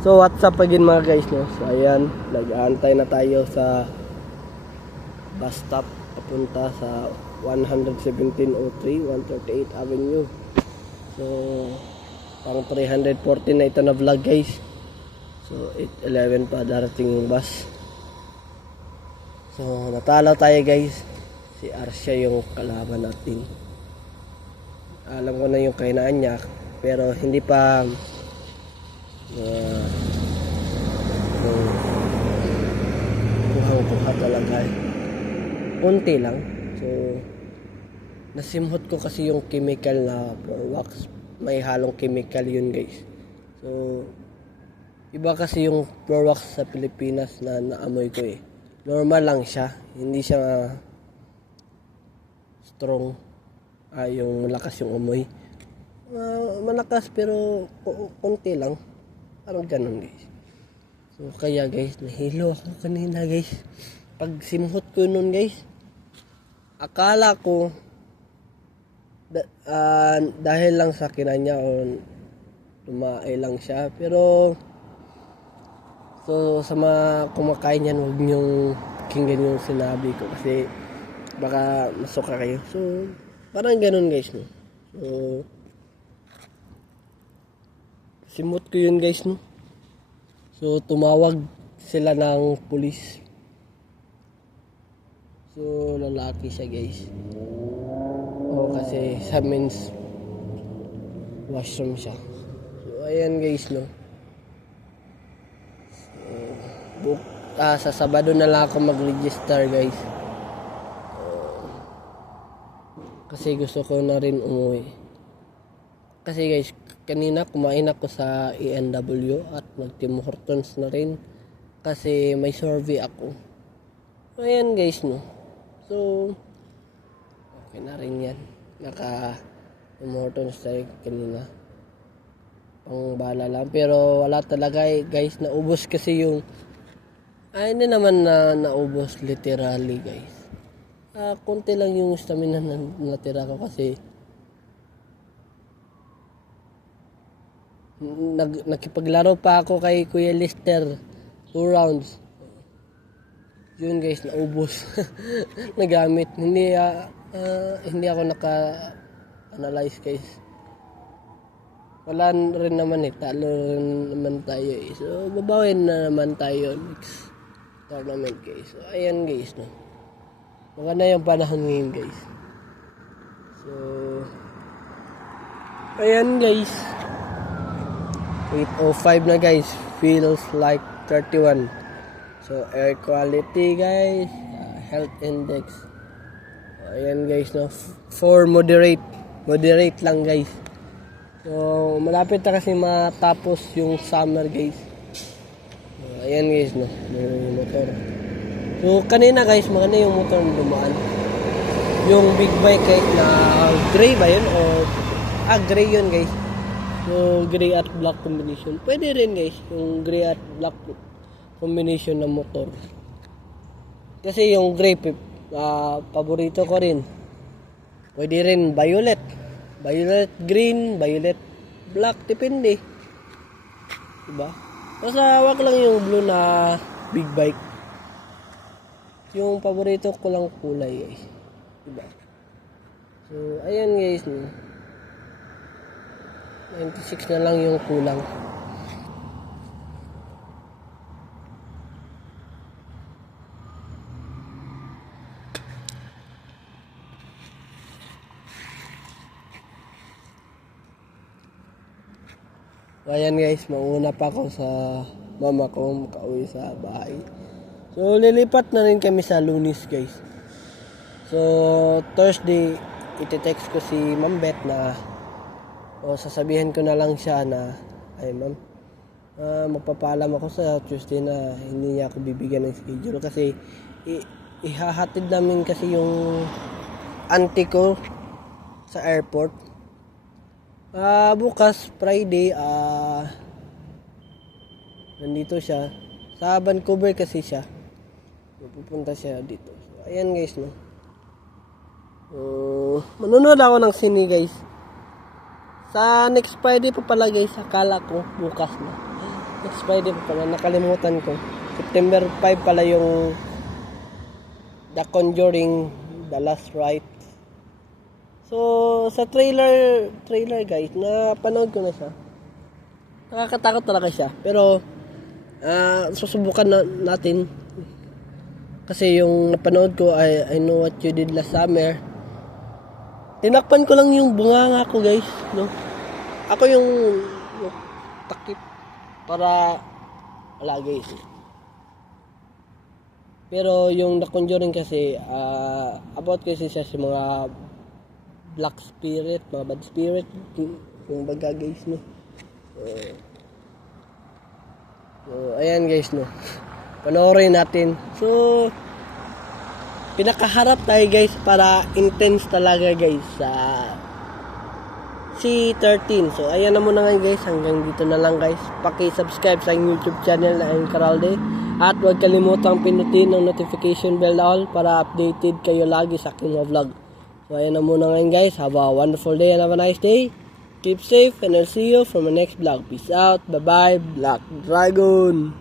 So what's up again mga guys, no? So ayan, nag-aantay na tayo sa bus stop papunta sa 11703 138 Avenue. So pang 314 na ito na vlog guys. So 8:11 pa darating yung bus. So natalo tayo guys. Si Arcia yung kalaban natin. Alam ko na yung kahinaan niya, pero hindi pa kuha talaga konti lang. So nasimhot ko kasi yung chemical na wax, may halong chemical yun guys. So iba kasi yung floor wax sa Pilipinas na naamoy ko eh. Normal lang siya, hindi siya strong, yung malakas yung amoy. Malakas pero konti lang, parang ganun guys. So kaya guys, nahilo ako kanina guys. Pag simuhot ko nun guys, akala ko dahil lang sa kinanya o tumae lang siya. Pero so sa mga kumakain yan, huwag niyong pakinggan yung sinabi ko kasi baka masuka kayo. So parang ganun guys, no? So simot ko yun guys, no? So tumawag sila ng pulis. So lalaki siya guys. Kasi sa men's washroom siya. So ayan guys, no? So, sa Sabado na lang ako mag-register guys. Kasi gusto ko na rin umuwi. Kasi guys, kanina kumain ako sa ENW at nag-Tim Hortons na rin kasi may survey ako. Ayan guys, no? So okay na rin yan. Naka-Tim Hortons tayo kanina, pang bala lang, pero wala talaga guys. Naubos kasi yung hindi naman na naubos literally guys. Konti lang yung stamina na natira ko kasi nakipaglaro pa ako kay Kuya Lister 2 rounds. Yun guys, naubos. Nagamit. Hindi ako naka-analyze guys. Wala rin naman talo rin naman tayo eh. So babawin na naman tayo next tournament guys. So ayan guys, no? Maganda yung panahon ngayon guys. So ayan guys, 8:05 na guys, feels like 31. So air quality guys, health index, ayan guys, no, for moderate lang guys. So malapit na kasi matapos yung summer guys. Ayan guys, no, yung motor. So kanina guys, maganda yung motor na dumaan. Yung big bike guys na gray ba yun o gray yun guys. So gray at black combination. Pwede rin guys yung gray at black combination ng motor. Kasi yung gray paborito ko rin. Pwede rin violet green, violet black, depende. Diba? Basta wag lang yung blue na big bike. Yung paborito ko lang kulay guys. Diba? So ayan guys, 96 na lang yung kulang. Ayan guys, mauna pa ako sa mama ko makauwi sa bahay. So lilipat na rin kami sa Lunes guys. So Thursday iti-text ko si Ma'am Beth na sasabihin ko na lang siya na ay ma'am, magpapaalam ako sa Tuesday na hindi niya ako bibigyan ng schedule kasi ihahatid namin kasi yung auntie ko sa airport. Bukas Friday nandito siya sa Vancouver kasi siya. Pupunta siya dito. So, ayan guys, no. Manonood ako ng sine guys. Sa next Friday pa pala guys, akala ko bukas na. Next Friday pa pala, nakalimutan ko. September 5 pala yung The Conjuring, The Last Rite. So, sa trailer guys, napanood ko na siya. Nakakatakot talaga siya. Pero, susubukan natin. Kasi yung napanood ko ay I Know What You Did Last Summer. Tinakpan ko lang yung bunganga ko guys, no? Ako yung takip para wala guys. Pero yung The Conjuring kasi about kasi siya sa mga black spirit, mga bad spirit, yung baga guys, no? So ayan guys, no? Panoorin natin. So pinakaharap tayo guys para intense talaga guys sa C13. So ayan na muna ngayon guys, hanggang dito na lang guys. Paki-subscribe sa YouTube channel na Encaralde at huwag kalimutang pinutin ang notification bell na all para updated kayo lagi sa aking vlog. So ayan na muna ngayon guys, have a wonderful day and have a nice day. Keep safe and I'll see you from the next vlog. Peace out, bye bye, Black Dragon.